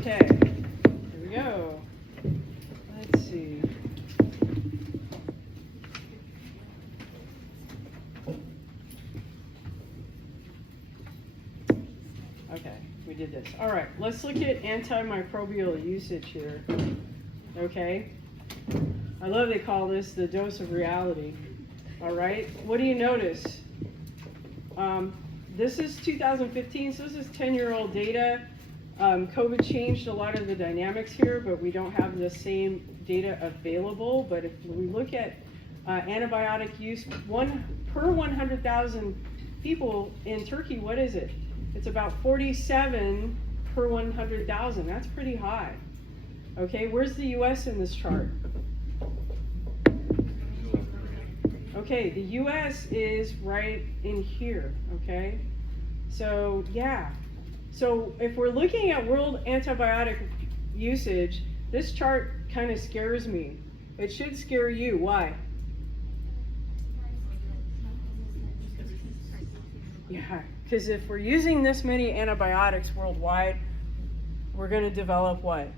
Okay, here we go. Let's see. Okay, we did this. All right, let's look at antimicrobial usage here. Okay, I love they call this the dose of reality. All right, what do you notice? This is 2015, so this is 10-year-old data. COVID changed a lot of the dynamics here, but we don't have the same data available. But if we look at antibiotic use, per 100,000 people in Turkey, what is it? It's about 47 per 100,000. That's pretty high. Okay, where's the US in this chart? Okay, the US is right in here, okay? So, yeah. So if we're looking at world antibiotic usage, this chart kind of scares me. It should scare you. Why? Yeah, because if we're using this many antibiotics worldwide, we're going to develop what?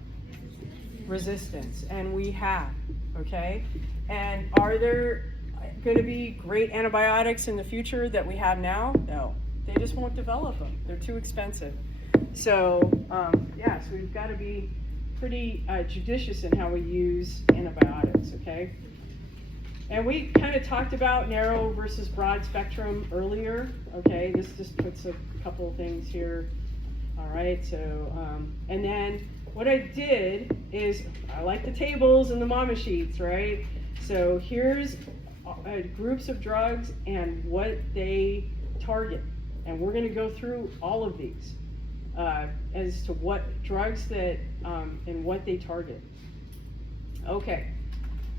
Resistance. And we have, okay? And are there going to be great antibiotics in the future that we have now? No. They just won't develop them. They're too expensive. So, yeah, so we've got to be pretty judicious in how we use antibiotics, okay? And we kind of talked about narrow versus broad spectrum earlier, okay? This just puts a couple of things here. All right, so, and then what I did is, I like the tables and the mama sheets, right? So here's groups of drugs and what they target. And we're going to go through all of these as to what drugs that and what they target. Okay,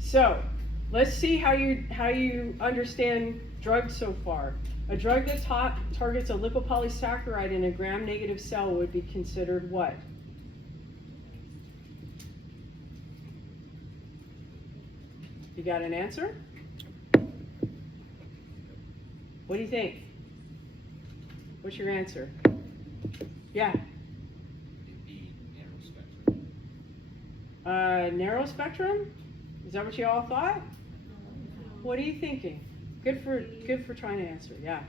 so let's see how you understand drugs so far. A drug that targets a lipopolysaccharide in a gram-negative cell would be considered what? You got an answer? What do you think? What's your answer? Yeah. It'd be narrow spectrum. Narrow spectrum? Is that what you all thought? What are you thinking? Good for trying to answer. Yeah.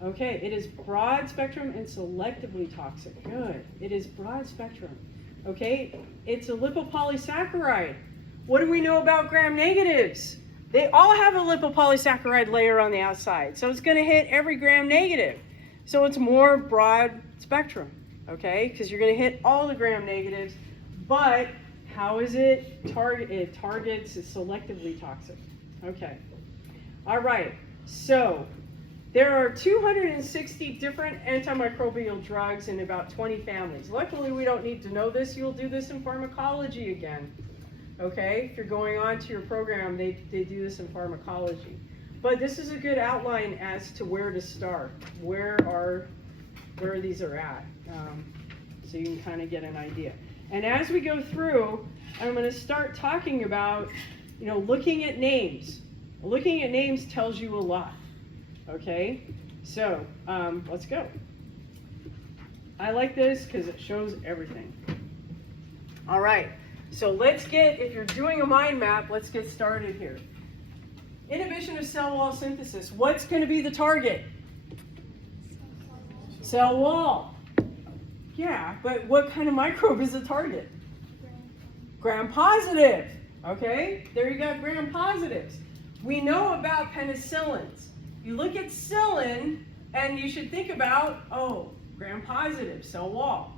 Okay, it is broad spectrum and selectively toxic. Good. It is broad spectrum. Okay, it's a lipopolysaccharide. What do we know about gram negatives? They all have a lipopolysaccharide layer on the outside, so it's going to hit every gram negative. So it's more broad spectrum, okay? Because you're going to hit all the gram negatives, but how is it target? It targets, it's selectively toxic. Okay. All right. So there are 260 different antimicrobial drugs in about 20 families. Luckily, we don't need to know this. You'll do this in pharmacology again. Okay, if you're going on to your program, they do this in pharmacology. But this is a good outline as to where to start, where these are at, so you can kind of get an idea. And as we go through, I'm going to start talking about, looking at names. Looking at names tells you a lot. Okay, so let's go. I like this because it shows everything. All right. So let's if you're doing a mind map, let's get started here. Inhibition of cell wall synthesis. What's going to be the target? Cell wall. Yeah, but what kind of microbe is the target? Gram-positive. Okay, there you got gram-positives. We know about penicillins. You look at psyllin, and you should think about, gram-positive, cell wall.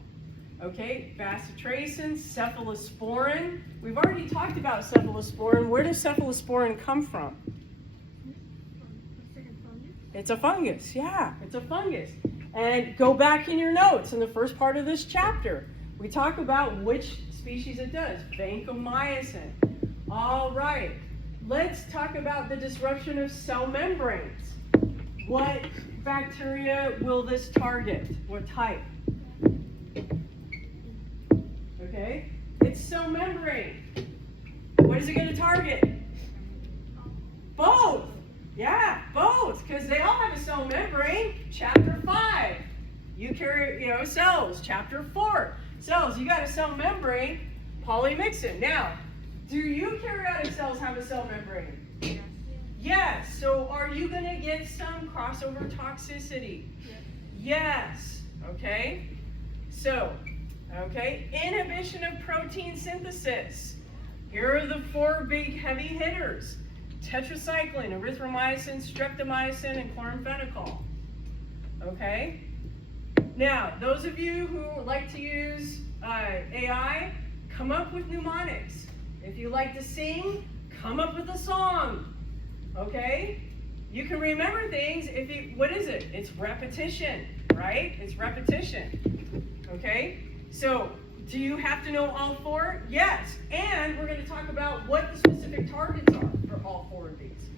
Okay, bacitracin, cephalosporin. We've already talked about cephalosporin. Where does cephalosporin come from? It's a fungus, yeah, it's a fungus. And go back in your notes in the first part of this chapter. We talk about which species it does, vancomycin. All right, let's talk about the disruption of cell membranes. What bacteria will this target? What type? Okay, it's cell membrane. What is it going to target? Both. Yeah, both, because they all have a cell membrane. Chapter 5. Cells, chapter 4. Cells, you got a cell membrane, polymyxin. Now, do eukaryotic cells have a cell membrane? Yes. So are you going to get some crossover toxicity? Yes. Okay. So, inhibition of protein synthesis. Here are the 4 big heavy hitters: tetracycline, erythromycin, streptomycin, and chloramphenicol. Okay? Now, those of you who like to use AI, come up with mnemonics. If you like to sing, come up with a song. Okay? You can remember things what is it? It's repetition, right? It's repetition. Okay? So, do you have to know all 4? Yes. And we're going to talk about what the specific targets are for all 4 of these.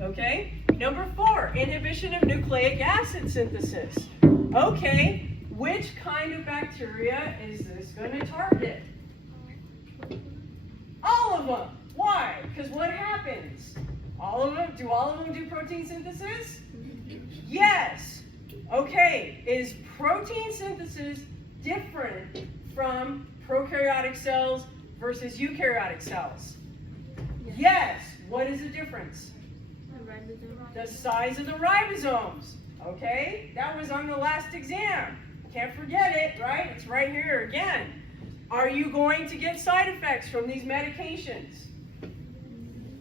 Okay? Number 4, inhibition of nucleic acid synthesis. Okay, which kind of bacteria is this going to target? All of them. Why? Because what happens? All of them? Do all of them do protein synthesis? Yes. Okay, is protein synthesis different from prokaryotic cells versus eukaryotic cells? Yes. What is the difference? The size of the ribosomes. Okay, that was on the last exam. Can't forget it, right? It's right here again. Are you going to get side effects from these medications?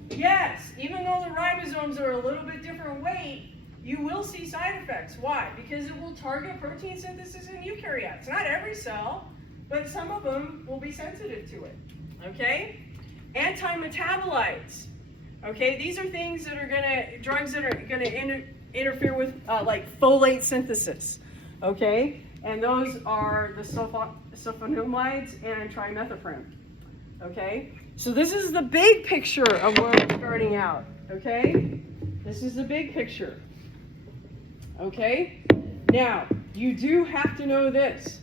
Yes, even though the ribosomes are a little bit different weight, you will see side effects. Why? Because it will target protein synthesis in eukaryotes. Not every cell, but some of them will be sensitive to it. Okay? Anti-metabolites. Okay, these are things that are drugs that are gonna interfere with like folate synthesis. Okay, and those are the sulfonamides and trimethoprim. Okay, so this is the big picture of where we're starting out. Okay, this is the big picture. Okay, now you do have to know this.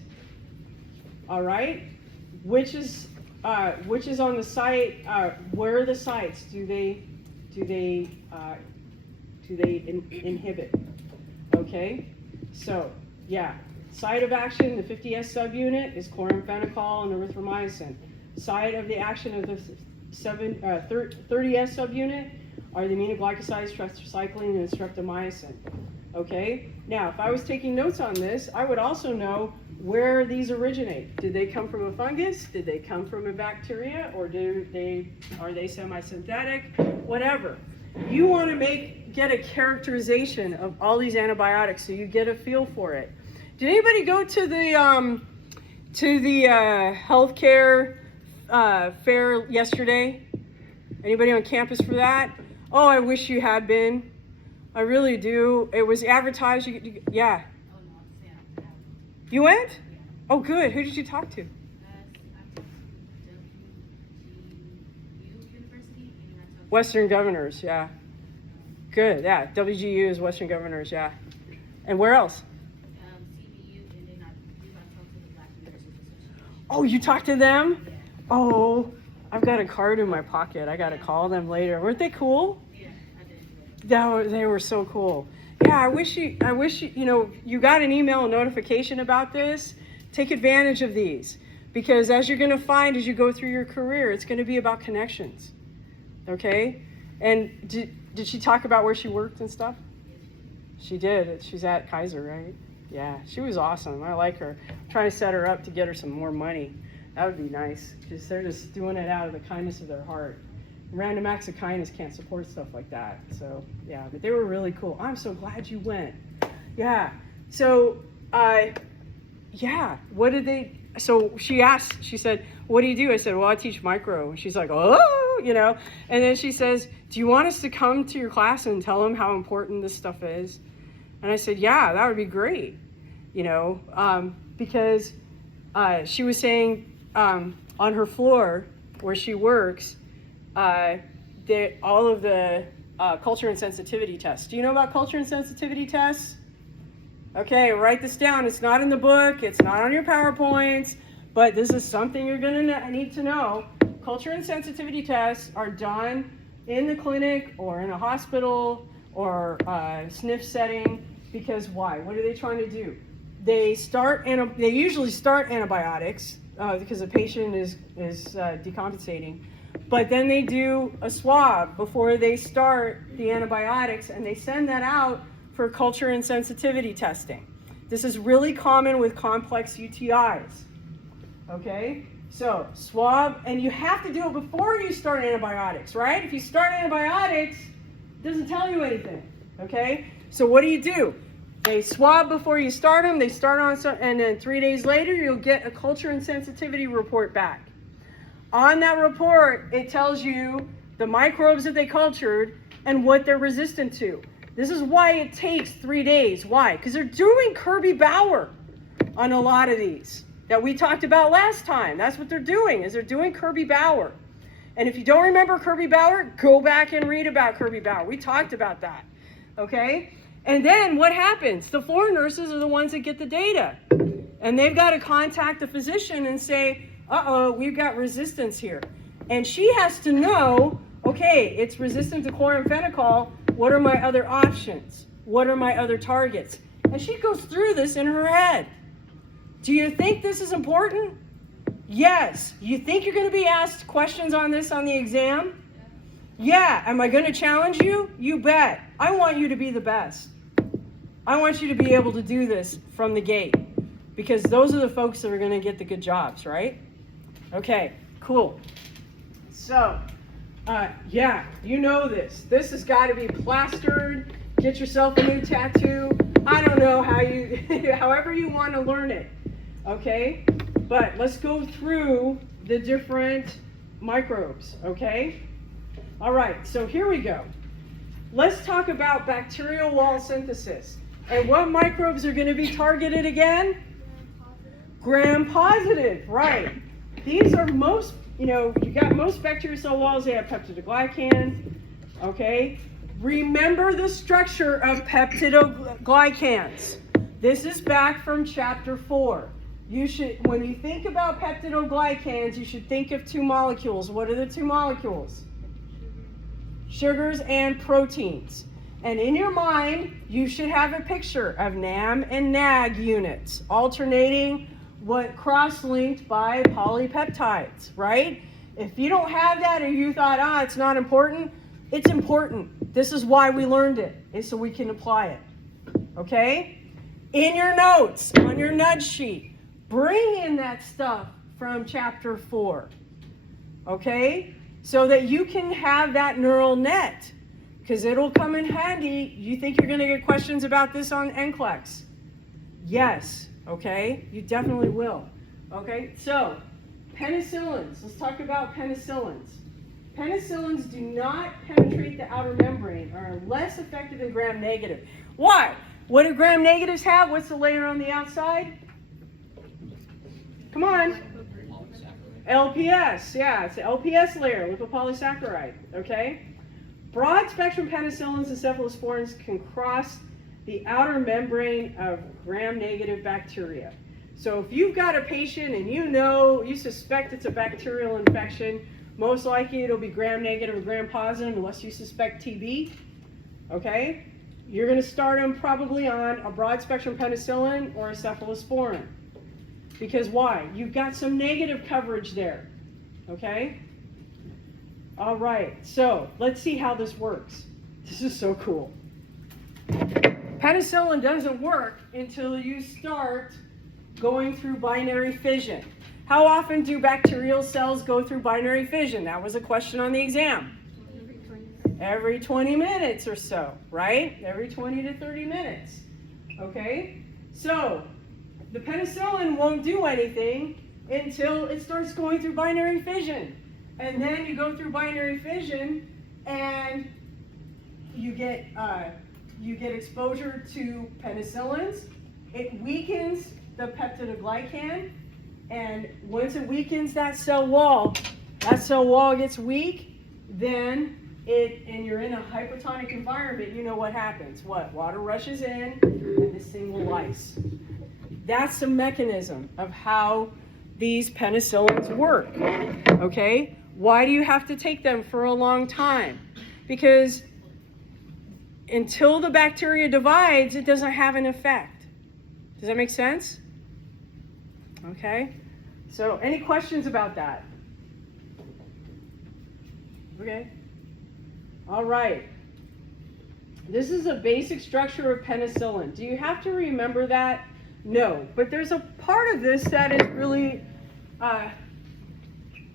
All right, which is on the site? Where are the sites? Do they inhibit? Okay, so yeah, site of action, the 50S subunit is chloramphenicol and erythromycin. Site of the action of the 30S subunit are the aminoglycosides, tetracycline, and streptomycin. Okay, now if I was taking notes on this, I would also know where these originate. Did they come from a fungus? Did they come from a bacteria? Or are they semi-synthetic? Whatever. You want to get a characterization of all these antibiotics so you get a feel for it. Did anybody go to the healthcare fair yesterday? Anybody on campus for that? Oh, I wish you had been. I really do. It was advertised. Yeah. You went? Oh, good. Who did you talk to? Western Governors, yeah. Good, yeah. WGU is Western Governors, yeah. And where else? CBU, and then I talked to the Black Nurses Association. Oh, you talked to them? Yeah. Oh, I've got a card in my pocket. I got to call them later. Weren't they cool? Yeah, I did. They were so cool. Yeah, I wish you got an email notification about this. Take advantage of these, because as you're going to find as you go through your career, it's going to be about connections. Okay? And did she talk about where she worked and stuff? She did. She's at Kaiser, right? Yeah, she was awesome. I like her. I'm trying to set her up to get her some more money. That would be nice, because they're just doing it out of the kindness of their heart. Random acts of kindness can't support stuff like that. So, yeah, but they were really cool. I'm so glad you went. Yeah. So, what did they... So she asked, she said, what do you do? I said, well, I teach micro. And she's like, oh, And then she says, do you want us to come to your class and tell them how important this stuff is? And I said, yeah, that would be great. Because she was saying on her floor where she works, all of the culture and sensitivity tests. Do you know about culture and sensitivity tests? Okay, write this down. It's not in the book. It's not on your PowerPoints, but this is something you're going to need to know. Culture and sensitivity tests are done in the clinic or in a hospital or a SNF setting, because why? What are they trying to do? they usually start antibiotics because the patient is decompensating, but then they do a swab before they start the antibiotics, and they send that out for culture and sensitivity testing. This is really common with complex UTIs. Okay, so swab, and you have to do it before you start antibiotics, right? If you start antibiotics, it doesn't tell you anything. Okay, so what do? They swab before you start them. They start on some, and then 3 days later, you'll get a culture and sensitivity report back. On that report, it tells you the microbes that they cultured and what they're resistant to. This is why it takes 3 days. Why? Because they're doing Kirby-Bauer on a lot of these that we talked about last time. That's what they're doing, is they're doing Kirby-Bauer. And if you don't remember Kirby-Bauer, go back and read about Kirby-Bauer. We talked about that. Okay? And then what happens? The floor nurses are the ones that get the data. And they've got to contact the physician and say, uh-oh, we've got resistance here. And she has to know, okay, it's resistant to chloramphenicol. What are my other options? What are my other targets? And she goes through this in her head. Do you think this is important? Yes. You think you're going to be asked questions on this on the exam? Yeah. Am I going to challenge you? You bet. I want you to be the best. I want you to be able to do this from the gate, because those are the folks that are going to get the good jobs, right? Okay, cool. So, yeah, you know this. This has got to be plastered. Get yourself a new tattoo. I don't know how you, however you want to learn it. Okay, but let's go through the different microbes. Okay. All right. So here we go. Let's talk about bacterial wall synthesis. And what microbes are going to be targeted again? Gram-positive, right. These are most, you got most bacterial cell walls, they have peptidoglycans, okay? Remember the structure of peptidoglycans. This is back from chapter 4. You should, when you think about peptidoglycans, you should think of 2 molecules. What are the 2 molecules? Sugars and proteins. And in your mind, you should have a picture of NAM and NAG units, alternating what cross-linked by polypeptides, right? If you don't have that, or you thought, it's not important, it's important. This is why we learned it, is so we can apply it, okay? In your notes, on your nudge sheet, bring in that stuff from chapter 4, okay? So that you can have that neural net, because it'll come in handy. You think you're going to get questions about this on NCLEX? Yes, okay? You definitely will. Okay, so penicillins. Let's talk about penicillins. Penicillins do not penetrate the outer membrane, are less effective than gram-negative. Why? What do gram-negatives have? What's the layer on the outside? Come on. LPS, yeah, it's the LPS layer, lipopolysaccharide, okay? Broad spectrum penicillins and cephalosporins can cross the outer membrane of gram-negative bacteria. So if you've got a patient and you suspect it's a bacterial infection, most likely it'll be gram-negative or gram-positive unless you suspect TB, okay? You're going to start them probably on a broad spectrum penicillin or a cephalosporin. Because why? You've got some negative coverage there, okay? All right, so let's see how this works. This is so cool. Penicillin doesn't work until you start going through binary fission. How often do bacterial cells go through binary fission? That was a question on the exam. Every 20 minutes or so, right? Every 20 to 30 minutes, okay? So the penicillin won't do anything until it starts going through binary fission. And then you go through binary fission and you get exposure to penicillins. It weakens the peptidoglycan, and once it weakens that cell wall gets weak, then and you're in a hypotonic environment, you know what happens. What? Water rushes in and this thing will lyse. That's the mechanism of how these penicillins work, okay? Why do you have to take them for a long time? Because until the bacteria divides, it doesn't have an effect. Does that make sense? Okay. So any questions about that? Okay. All right. This is a basic structure of penicillin. Do you have to remember that? No. But there's a part of this that is really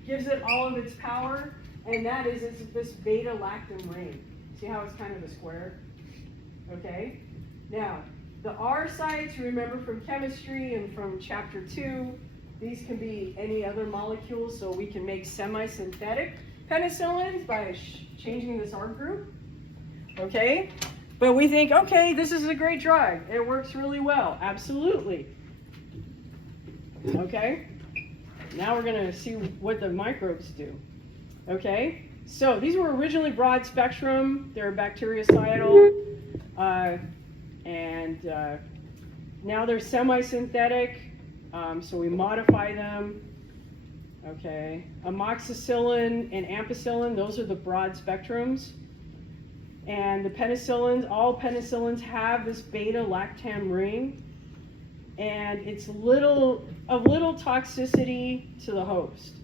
gives it all of its power, and that is it's this beta-lactam ring. See how it's kind of a square? Okay. Now, the R sites, you remember from chemistry and from chapter 2, these can be any other molecules, so we can make semi-synthetic penicillins by changing this R group. Okay? But we think, okay, this is a great drug. It works really well. Absolutely. Okay? Now we're going to see what the microbes do. Okay? So these were originally broad spectrum. They're bactericidal. Now they're semi-synthetic. So we modify them. Okay. Amoxicillin and ampicillin, those are the broad spectrums. And the penicillins, all penicillins have this beta-lactam ring. And it's of little toxicity to the host.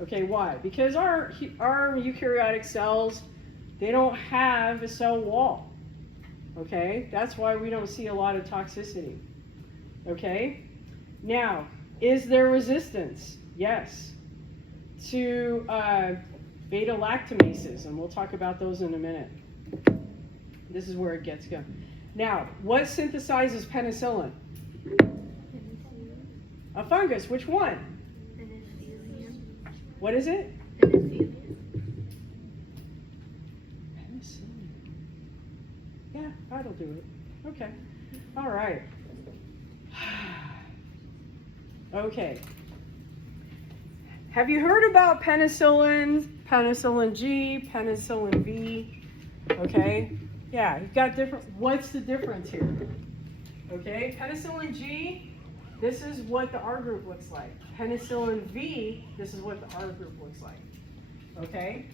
Okay, why? Because our eukaryotic cells, they don't have a cell wall. Okay, that's why we don't see a lot of toxicity. Okay, now, is there resistance? Yes. To beta-lactamases, and we'll talk about those in a minute. This is where it gets going. Now, what synthesizes penicillin? A fungus. Which one? What is it? Penicillin. Yeah, that'll do it. Okay. All right. Okay. Have you heard about penicillin, penicillin G, penicillin V? Okay. Yeah, you've got different. What's the difference here? Okay, penicillin G, this is what the R group looks like. Penicillin V, this is what the R group looks like. Okay?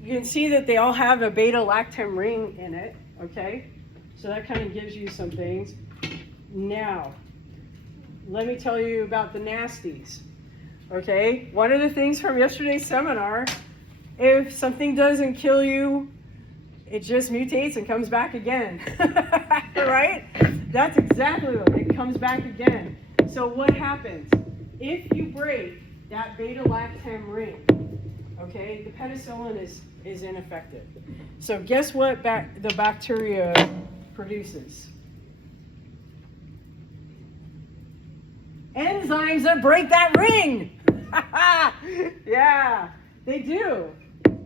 You can see that they all have a beta-lactam ring in it. Okay? So that kind of gives you some things. Now, let me tell you about the nasties. Okay? One of the things from yesterday's seminar, if something doesn't kill you, it just mutates and comes back again. Right? That's exactly what it comes back again. So what happens? If you break that beta-lactam ring, okay, the penicillin is ineffective. So guess what the bacteria produces? Enzymes that break that ring. Yeah, they do.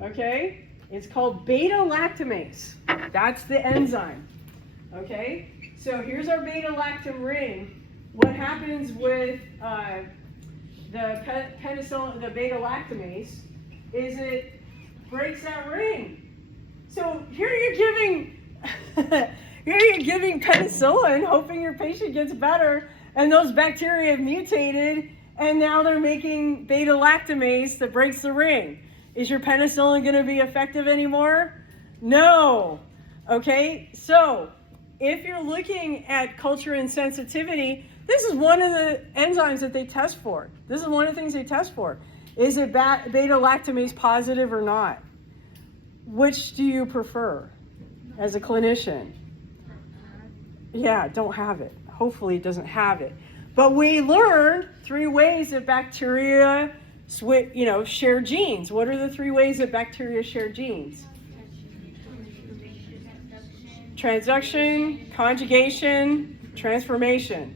Okay? It's called beta-lactamase. That's the enzyme. Okay? So here's our beta-lactam ring. What happens with the penicillin, the beta-lactamase, is it breaks that ring. So here you're giving penicillin, hoping your patient gets better, and those bacteria have mutated, and now they're making beta-lactamase that breaks the ring. Is your penicillin going to be effective anymore? No. Okay, so if you're looking at culture insensitivity, this is one of the enzymes that they test for. This is one of the things they test for. Is it beta-lactamase positive or not? Which do you prefer as a clinician? Yeah, don't have it. Hopefully it doesn't have it. But we learned 3 ways that bacteria share genes. What are the 3 ways that bacteria share genes? Transduction, conjugation, transformation.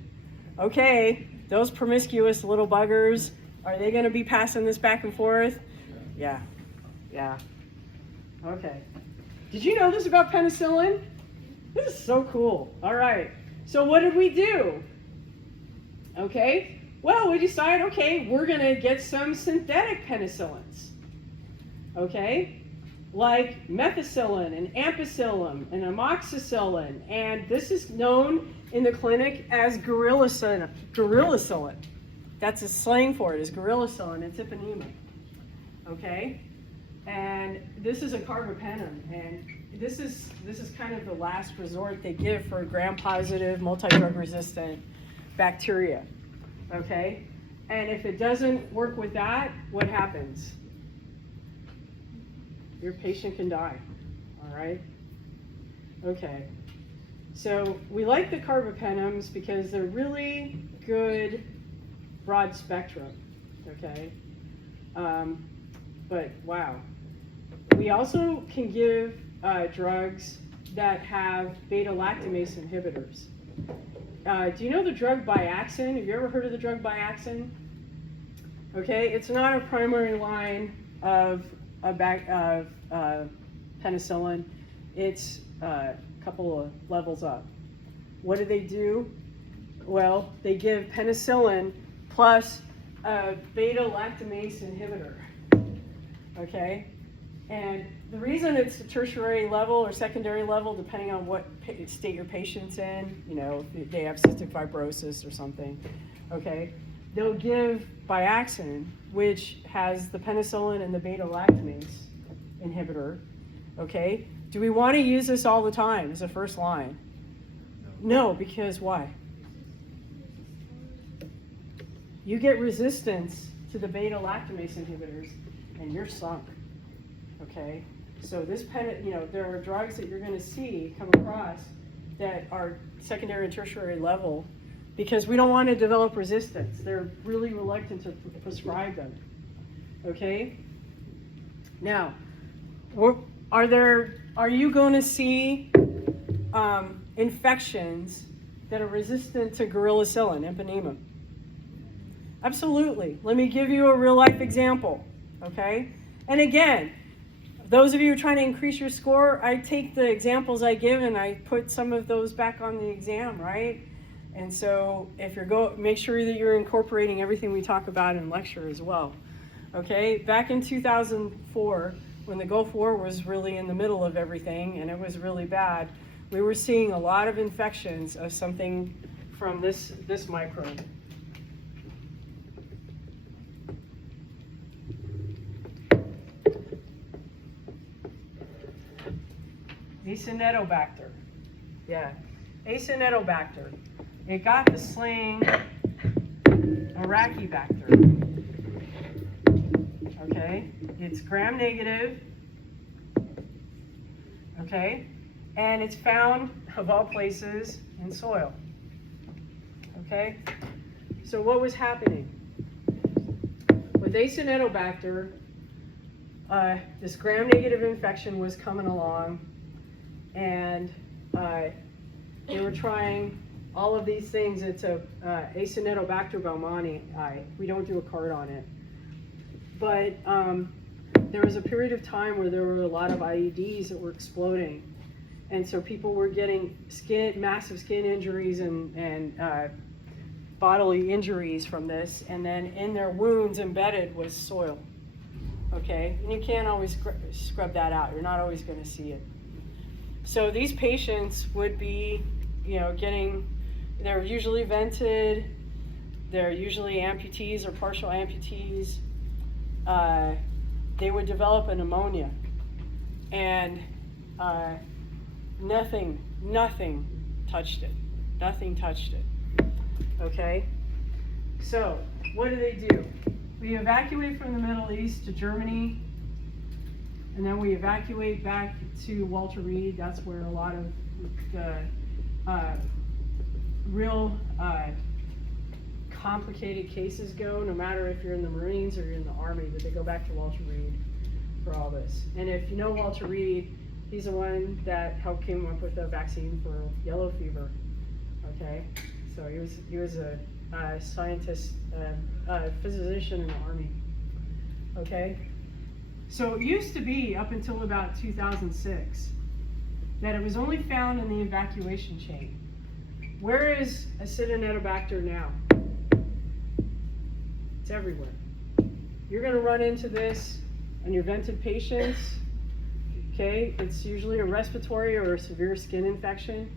Okay, those promiscuous little buggers, are they going to be passing this back and forth? Yeah. Okay. Did you know this about penicillin? This is so cool. All right. So what did we do? Okay. Well, we decided, okay, we're going to get some synthetic penicillins. Okay. Like methicillin and ampicillin and amoxicillin. And this is known in the clinic as gorillicillin. That's a slang for it, is gorillicillin. It's ipanema. Okay. And this is a carbapenem. And this is kind of the last resort they give for gram-positive, multi-drug resistant bacteria, okay? And if it doesn't work with that, what happens? Your patient can die, all right? Okay, so we like the carbapenems because they're really good broad spectrum, okay? But wow. We also can give drugs that have beta-lactamase inhibitors. Do you know the drug Biaxin? Have you ever heard of the drug Biaxin? Okay, it's not a primary line of penicillin. It's a couple of levels up. What do? Well, they give penicillin plus a beta-lactamase inhibitor. Okay, and the reason it's a tertiary level or secondary level, depending on what state your patient's in, you know, if they have cystic fibrosis or something, okay, they'll give Biaxin, which has the penicillin and the beta-lactamase inhibitor, okay? Do we want to use this all the time as a first line? No, because why? You get resistance to the beta-lactamase inhibitors and you're sunk, okay? So this, there are drugs that you're going to see come across that are secondary and tertiary level because we don't want to develop resistance. They're really reluctant to prescribe them, okay? Now, are you going to see infections that are resistant to gorillacillin, empanema? Absolutely. Let me give you a real life example, okay? And again, those of you who are trying to increase your score, I take the examples I give and I put some of those back on the exam, right? And so if make sure that you're incorporating everything we talk about in lecture as well. Okay, back in 2004, when the Gulf War was really in the middle of everything and it was really bad, we were seeing a lot of infections of something from this microbe. Acinetobacter. Yeah, Acinetobacter. It got the slang Arachibacter. Okay, it's gram-negative. Okay, and it's found, of all places, in soil. Okay, so what was happening? With Acinetobacter, this gram-negative infection was coming along, and they were trying all of these things. It's a Acinetobacter baumannii. We don't do a card on it. But there was a period of time where there were a lot of IEDs that were exploding. And so people were getting massive skin injuries and bodily injuries from this. And then in their wounds embedded was soil. Okay? And you can't always scrub that out. You're not always going to see it. So these patients would be, they're usually vented, they're usually amputees or partial amputees. They would develop a pneumonia, and nothing touched it. Nothing touched it. Okay? So, what do? We evacuate from the Middle East to Germany, and then we evacuate back to Walter Reed. That's where a lot of the real complicated cases go, no matter if you're in the Marines or you're in the Army, but they go back to Walter Reed for all this. And if you know Walter Reed, he's the one that helped came up with a vaccine for yellow fever. Okay, so he was a scientist, a physician in the Army. Okay, so it used to be up until about 2006 that it was only found in the evacuation chain. Where is Acinetobacter now? It's everywhere. You're going to run into this on your vented patients. Okay, it's usually a respiratory or a severe skin infection.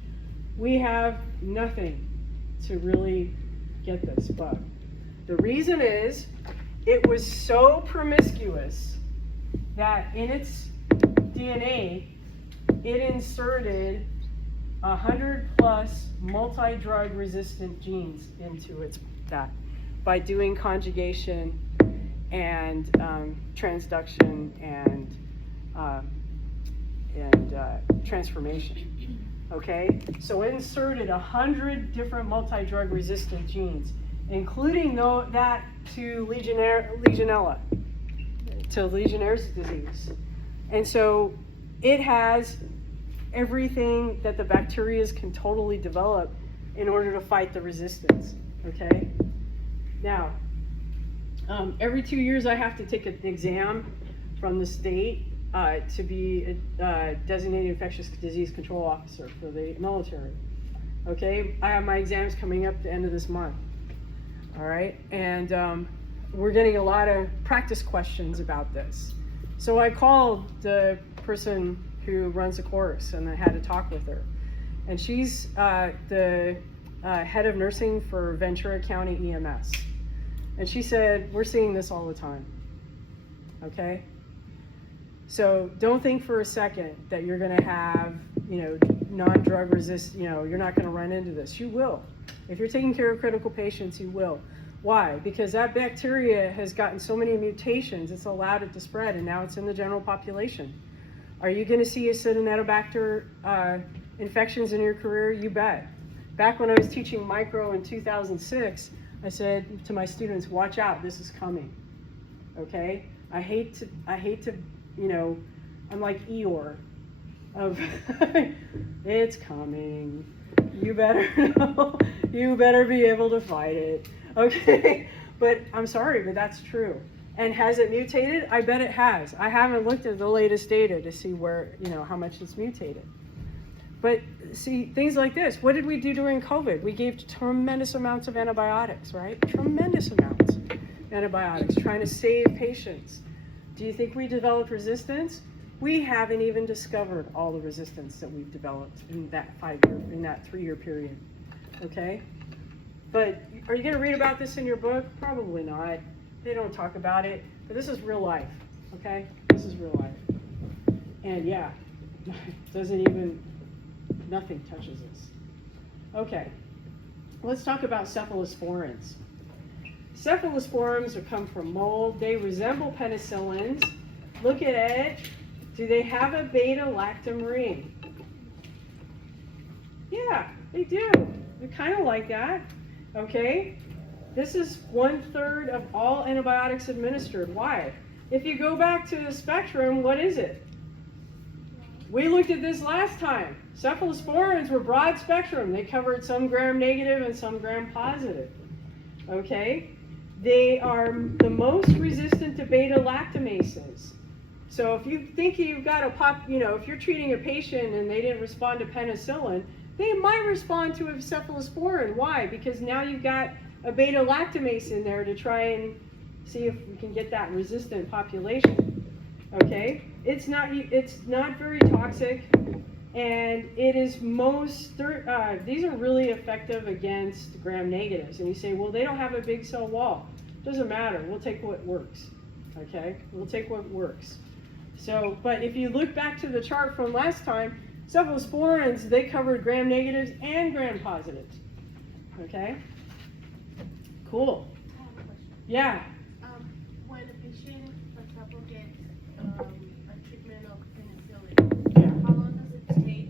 We have nothing to really get this bug. The reason is it was so promiscuous that in its DNA it inserted 100+ multi-drug resistant genes into that by doing conjugation and transduction and transformation. Okay, so it inserted 100 different multi-drug resistant genes, including that to Legionella, to Legionnaire's disease. And so it has everything that the bacteria can totally develop in order to fight the resistance. Okay, now every 2 years I have to take an exam from the state to be a designated infectious disease control officer for the military. Okay, I have my exams coming up at the end of this month. All right, and we're getting a lot of practice questions about this. So I called the person who runs the course and I had to talk with her. And she's the head of nursing for Ventura County EMS. And she said, we're seeing this all the time. Okay? So don't think for a second that you're going to have, non-drug resist, you're not going to run into this. You will. If you're taking care of critical patients, you will. Why? Because that bacteria has gotten so many mutations, it's allowed it to spread, and now it's in the general population. Are you going to see Acinetobacter infections in your career? You bet. Back when I was teaching micro in 2006, I said to my students, watch out, this is coming. Okay? I hate to, I'm like Eeyore of, it's coming. You better know, you better be able to fight it. Okay? But I'm sorry, but that's true. And has it mutated? I bet it has. I haven't looked at the latest data to see where, how much it's mutated. But see, things like this, what did we do during COVID? We gave tremendous amounts of antibiotics, right? Tremendous amounts of antibiotics, trying to save patients. Do you think we developed resistance? We haven't even discovered all the resistance that we've developed in that 3-year period, okay? But are you gonna read about this in your book? Probably not. They don't talk about it, but this is real life, okay? This is real life. And yeah, nothing touches us. Okay, let's talk about cephalosporins. Cephalosporins come from mold. They resemble penicillins. Look at it. Do they have a beta-lactam ring? Yeah, they do. They're kind of like that, okay? This is 1/3 of all antibiotics administered. Why? If you go back to the spectrum, what is it? We looked at this last time. Cephalosporins were broad spectrum. They covered some gram-negative and some gram-positive. Okay? They are the most resistant to beta-lactamases. So if you think you've got if you're treating a patient and they didn't respond to penicillin, they might respond to a cephalosporin. Why? Because now you've got a beta-lactamase in there to try and see if we can get that resistant population. Okay? It's not very toxic, and it is these are really effective against gram-negatives. And you say, well, they don't have a big cell wall. Doesn't matter. We'll take what works. Okay? We'll take what works. So, but if you look back to the chart from last time, cephalosporins, they covered gram-negatives and gram-positives. Okay? Cool. I have a question. Yeah. When a patient, for example, gets a treatment of penicillin, Yeah. how long does it take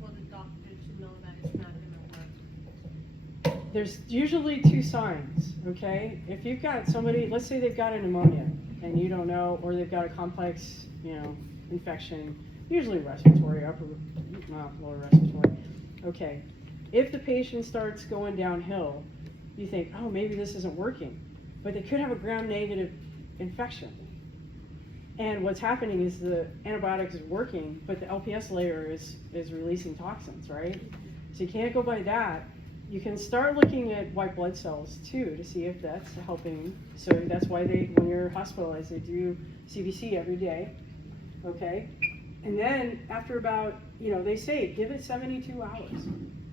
for the doctor to know that it's not going to work? There's usually 2 signs, okay? If you've got somebody, let's say they've got a pneumonia and you don't know, or they've got a complex, infection, usually respiratory, lower respiratory. Okay. If the patient starts going downhill, you think, oh, maybe this isn't working. But they could have a gram-negative infection. And what's happening is the antibiotic is working, but the LPS layer is releasing toxins, right? So you can't go by that. You can start looking at white blood cells too to see if that's helping. So that's why when you're hospitalized, they do CBC every day, okay? And then after about, they say give it 72 hours.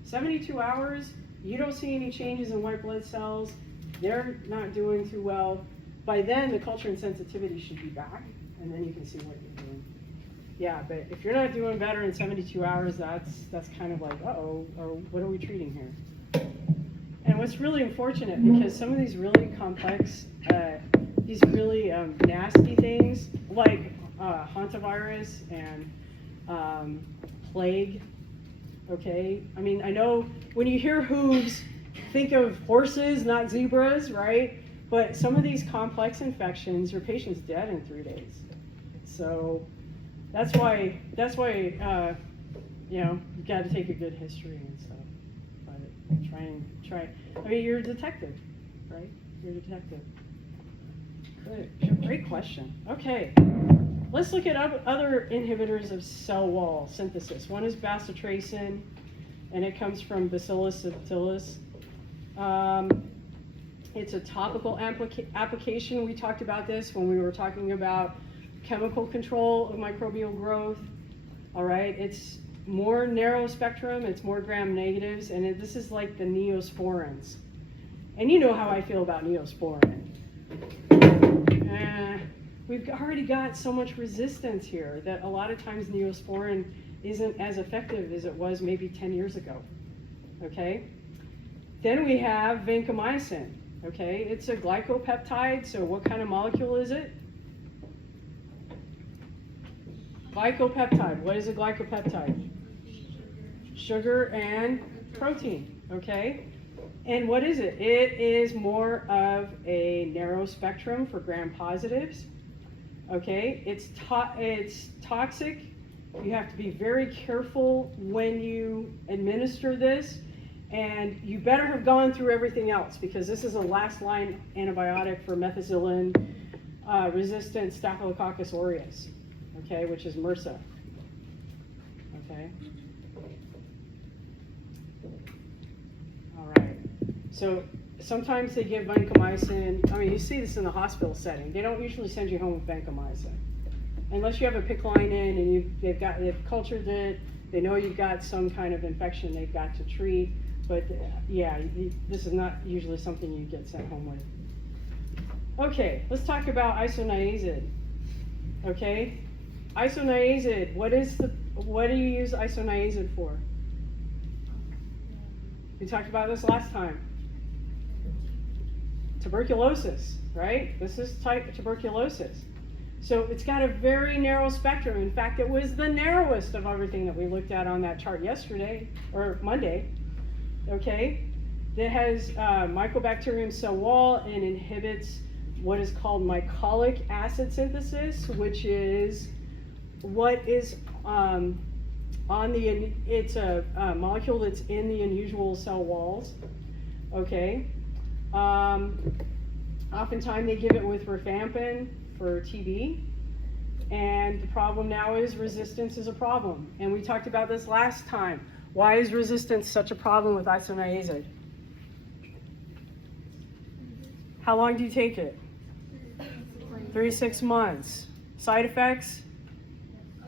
72 hours, you don't see any changes in white blood cells, they're not doing too well. By then, the culture and sensitivity should be back, and then you can see what you're doing. Yeah, but if you're not doing better in 72 hours, that's kind of like, uh-oh, or what are we treating here? And what's really unfortunate, because some of these really complex, these really nasty things, like hantavirus and plague, okay? I mean, I know when you hear hooves, think of horses, not zebras, right? But some of these complex infections, your patient's dead in 3 days. So that's why you know, you've got to take a good history and stuff. But try. I mean, you're a detective, right? You're a detective. Great question. Okay, let's look at other inhibitors of cell wall synthesis. One is bacitracin, and it comes from Bacillus subtilis. It's a topical application. We talked about this when we were talking about chemical control of microbial growth. All right, it's more narrow spectrum, it's more gram negatives, and this is like the neosporins. And you know how I feel about neosporin. We've already got so much resistance here that a lot of times neosporin isn't as effective as it was maybe 10 years ago. Okay? Then we have vancomycin. Okay, it's a glycopeptide, so what kind of molecule is it? Glycopeptide. What is a glycopeptide? Sugar and protein, okay? And what is it? It is more of a narrow spectrum for gram positives, okay? It's toxic. You have to be very careful when you administer this, and you better have gone through everything else, because this is a last line antibiotic for methicillin resistant Staphylococcus aureus, okay, which is MRSA, okay? All right, so sometimes they give vancomycin. I mean, you see this in the hospital setting. They don't usually send you home with vancomycin. Unless you have a PICC line in and they've cultured it, they know you've got some kind of infection they've got to treat. But yeah, this is not usually something you get sent home with. Okay, let's talk about isoniazid. Okay, isoniazid. What do you use isoniazid for? We talked about this last time. Tuberculosis, right? This is type tuberculosis. So it's got a very narrow spectrum. In fact, it was the narrowest of everything that we looked at on that chart yesterday, or Monday. Okay, that has Mycobacterium cell wall and inhibits what is called mycolic acid synthesis, which is what is it's a molecule that's in the unusual cell walls. Okay, oftentimes they give it with rifampin for TB, and the problem now is resistance is a problem, and we talked about this last time. Why is resistance such a problem with isoniazid? How long do you take it? 3 to 6 months. Side effects?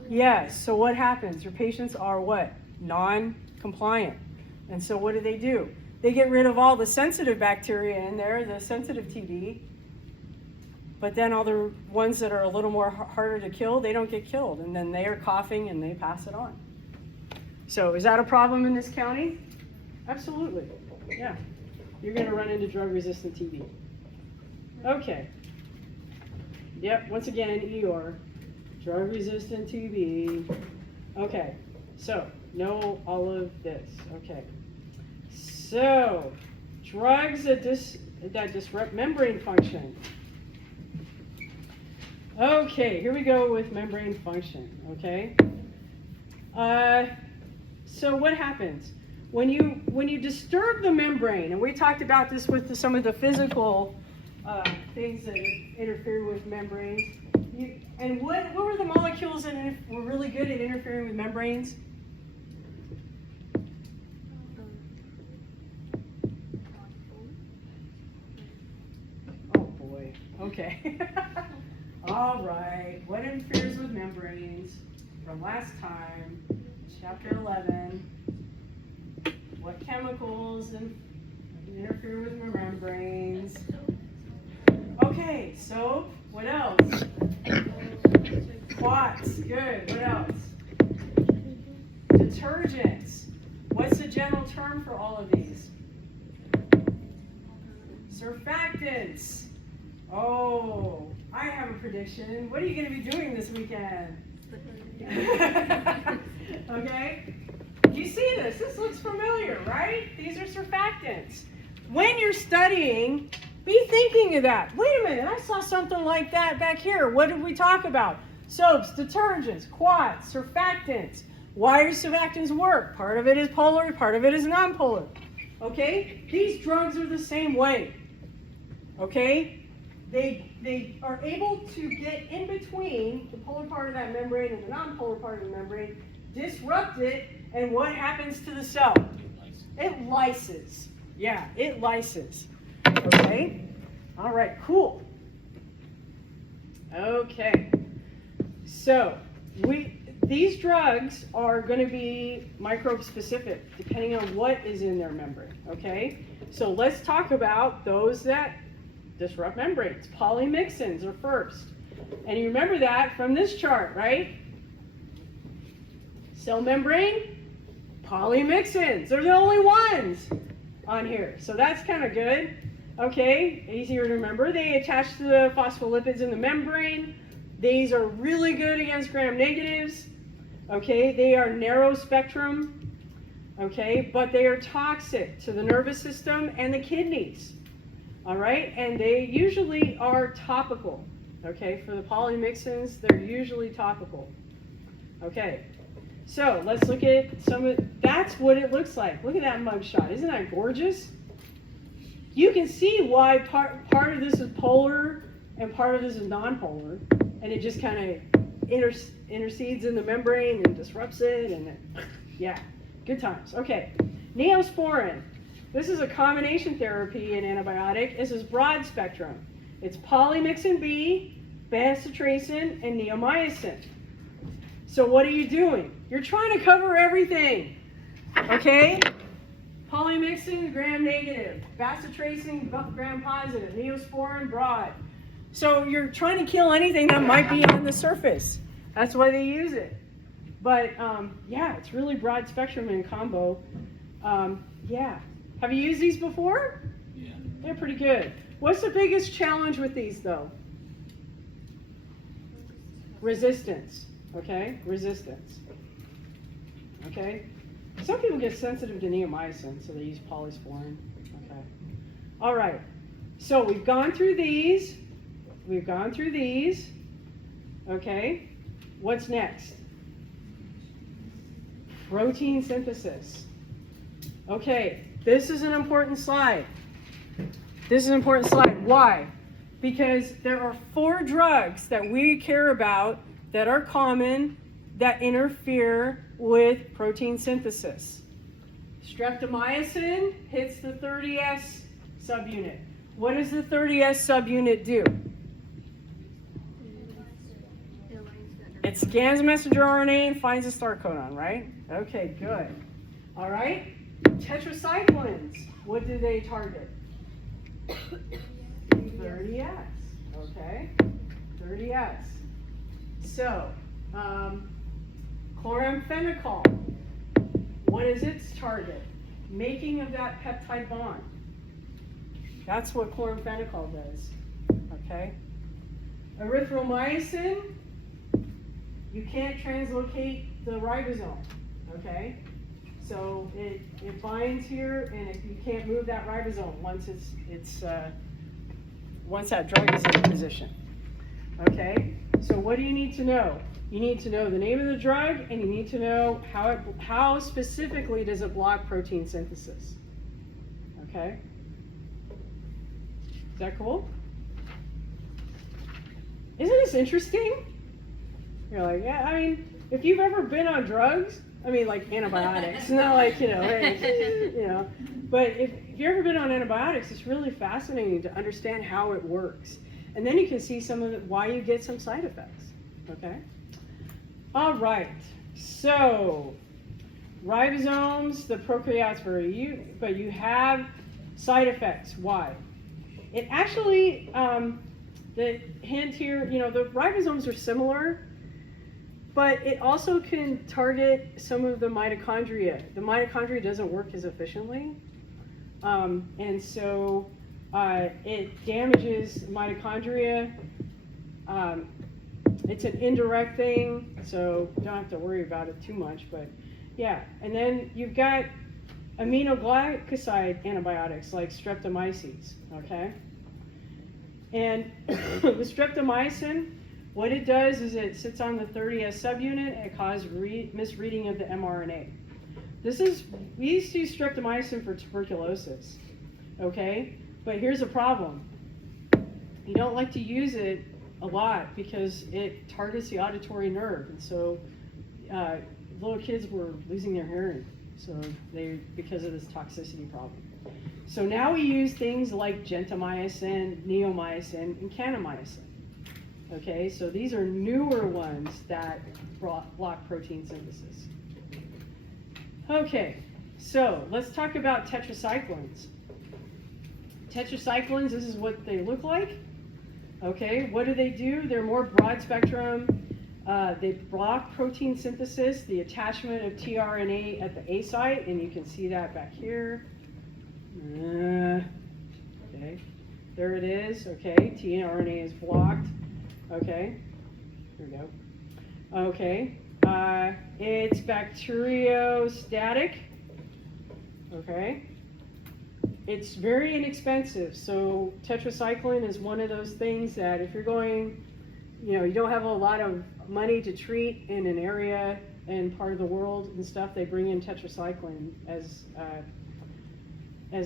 Yes. So what happens? Your patients are what? Non-compliant. And so what do? They get rid of all the sensitive bacteria in there, the sensitive TB, but then all the ones that are a little more harder to kill, they don't get killed. And then they are coughing and they pass it on. So is that a problem in this county? Absolutely, yeah. You're gonna run into drug-resistant TB. Okay. Yep, once again, ER, drug-resistant TB. Okay, so know all of this, okay. So, drugs that disrupt membrane function. Okay, here we go with membrane function, okay? So what happens when you disturb the membrane? And we talked about this with some of the physical things that interfere with membranes. And what were the molecules that were really good at interfering with membranes? Oh boy. Okay. All right. What interferes with membranes from last time? Chapter 11, what chemicals interfere with membranes? Okay, so what else? Quats. Good. What else? Detergents. What's the general term for all of these? Surfactants. Oh, I have a prediction. What are you going to be doing this weekend? Okay. You see this? This looks familiar, right? These are surfactants. When you're studying, be thinking of that. Wait a minute, I saw something like that back here. What did we talk about? Soaps, detergents, quats, surfactants. Why do surfactants work? Part of it is polar, part of it is nonpolar. Okay? These drugs are the same way. Okay? They are able to get in between the polar part of that membrane and the nonpolar part of the membrane, disrupt it, and what happens to the cell? It lyses. Yeah, it lyses. Okay? All right, cool. Okay. So, these drugs are going to be microbe specific depending on what is in their membrane. Okay? So, let's talk about those that disrupt membranes. Polymyxins are first. And you remember that from this chart, right? Cell membrane, polymyxins. They're the only ones on here. So that's kind of good. Okay, easier to remember. They attach to the phospholipids in the membrane. These are really good against gram-negatives. Okay, they are narrow spectrum. Okay, but they are toxic to the nervous system and the kidneys. All right, and they usually are topical. Okay, for the polymyxins, they're usually topical. Okay, so let's look at some of, that's what it looks like. Look at that mugshot. Isn't that gorgeous? You can see why part of this is polar and part of this is nonpolar, and it just kind of intercedes in the membrane and disrupts it, and yeah, good times. Okay, Neosporin. This is a combination therapy and antibiotic. This is broad spectrum. It's polymyxin B, bacitracin, and neomycin. So what are you doing? You're trying to cover everything. Okay? Polymyxin, gram-negative. Bacitracin, gram-positive. Neosporin, broad. So you're trying to kill anything that might be on the surface. That's why they use it. But yeah, it's really broad spectrum in combo. Yeah. Have you used these before? Yeah. They're pretty good. What's the biggest challenge with these though? Resistance. Okay? Resistance. Okay? Some people get sensitive to neomycin, so they use polysporin. Okay. All right. So we've gone through these. We've gone through these. Okay. What's next? Protein synthesis. Okay. This is an important slide. This is an important slide. Why? Because there are 4 drugs that we care about that are common that interfere with protein synthesis. Streptomycin hits the 30S subunit. What does the 30S subunit do? It scans messenger RNA and finds a start codon, right? Okay, good. All right. Tetracyclines, what do they target? 30S. Okay. 30S. So, chloramphenicol, what is its target? Making of that peptide bond. That's what chloramphenicol does. Okay? Erythromycin, you can't translocate the ribosome. Okay? So it binds here, and you can't move that ribosome once once that drug is in position. Okay? So what do you need to know? You need to know the name of the drug, and you need to know how specifically does it block protein synthesis. Okay? Is that cool? Isn't this interesting? You're like, yeah, I mean, if you've ever been on drugs, I mean, like antibiotics, not like, hey, but if you've ever been on antibiotics, it's really fascinating to understand how it works. And then you can see some of why you get some side effects, okay? All right, so ribosomes, the prokaryotes, but you have side effects. Why? It actually, the hint here, the ribosomes are similar, but it also can target some of the mitochondria. The mitochondria doesn't work as efficiently, and so it damages mitochondria. It's an indirect thing, so you don't have to worry about it too much, but yeah. And then you've got aminoglycoside antibiotics like streptomyces, okay? And with streptomycin, what it does is it sits on the 30S subunit. It causes misreading of the mRNA. We used to use streptomycin for tuberculosis, okay? But here's a problem. You don't like to use it a lot because it targets the auditory nerve, and so little kids were losing their hearing, because of this toxicity problem. So now we use things like gentamicin, neomycin, and kanamycin. Okay, so these are newer ones that block protein synthesis. Okay, so let's talk about tetracyclines. Tetracyclines, this is what they look like. Okay, what do? They're more broad spectrum. They block protein synthesis, the attachment of tRNA at the A site, and you can see that back here. Okay, there it is. Okay, tRNA is blocked. Okay, here we go. Okay, it's bacteriostatic. Okay, it's very inexpensive. So tetracycline is one of those things that if you're going, you don't have a lot of money to treat in an area and part of the world and stuff, they bring in tetracycline as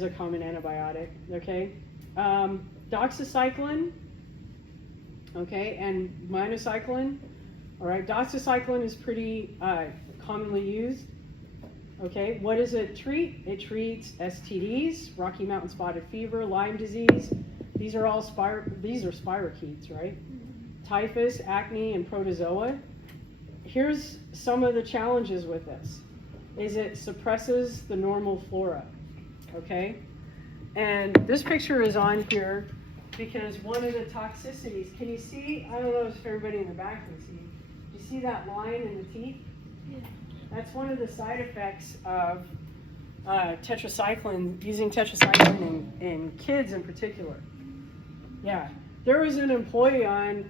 a common antibiotic. Okay, doxycycline. Okay, and minocycline. All right, doxycycline is pretty commonly used. Okay, what does it treat? It treats STDs, Rocky Mountain spotted fever, Lyme disease. These are all spirochetes, right? Typhus, acne, and protozoa. Here's some of the challenges with this. Is it suppresses the normal flora, okay? And this picture is on here because one of the toxicities, can you see, I don't know if everybody in the back can see, do you see that line in the teeth? Yeah. That's one of the side effects of tetracycline, using tetracycline in kids in particular. Yeah. There was an employee on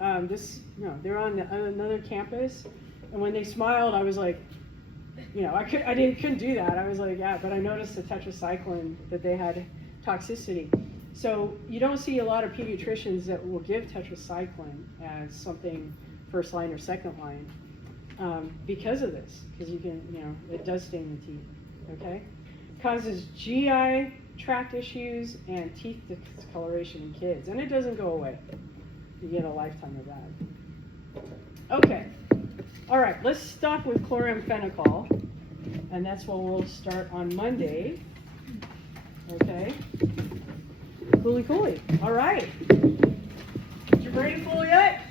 they're on another campus, and when they smiled, I was like, couldn't do that. I was like, yeah, but I noticed the tetracycline that they had toxicity. So you don't see a lot of pediatricians that will give tetracycline as something first line or second line because of this, because you can, it does stain the teeth. Okay, causes GI tract issues and teeth discoloration in kids, and it doesn't go away. You get a lifetime of that. Okay, all right, let's stop with chloramphenicol, and that's what we'll start on Monday. Okay, coolly. All right, is your brain full yet?